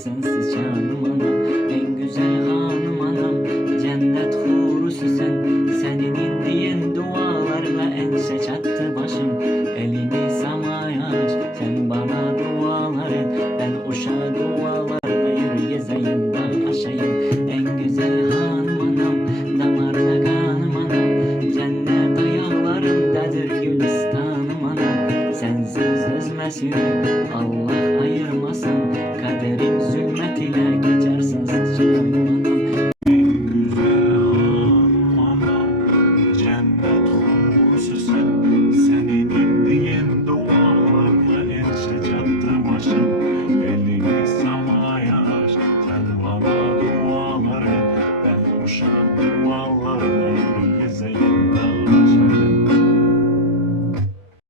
sensiz canım anam. En güzel hanım anam, cennet hurusu sen. Senin indiğin dualarla ense çattı başım. Elini samaya aç, sen bana dualar et. Ben uşağı dualarla yürü gezeyim da aşayım. En güzel hanım anam, damarda kanım anam. Cennet ayaklarındadır gülistanım anam. Sensiz özmez yürek, Allah ayırmasın. Kaderim zulmet ile geçer sensiz canım anam. En güzel hanım anam, cennet hurusu sen. Senin indiğin dualarla ense çattı başım. Elini samaya aç, sen bana dualar et. Ben uşak dualarla yürü gezeyim da